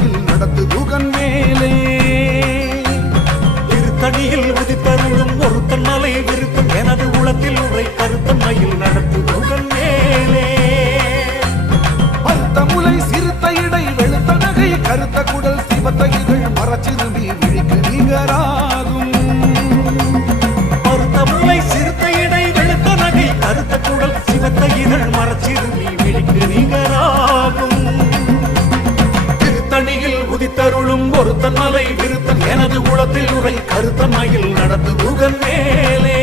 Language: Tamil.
மயில் நடத்து குகன் மேலே திருத்தணியில் உதித்தருளும் ஒருத்தன் மலை விருத்தம் எனது உளத்தில் உரை கருத்தன் மயில் நடத்து குகன் மேலே பருத்த முலை சிறுத்த இடை வெளுத்த நகை கருத்த குடல் சிவத்த இதழ் மரச்சிறுமி விழிக்கு நிகராகும் பருத்த முலை சிறுத்த இடை வெளுத்த நகை கருத்த குடல் சிவத்த இதழ் மரச்சிறுமி விழிக்கு நிகராகும் திருத்தணியில் உதித்தருளும் ஒருத்தன் மலை விருத்தன் எனது உளத்தில் உரை கருத்த மயில் நடத்து குகன் மேலே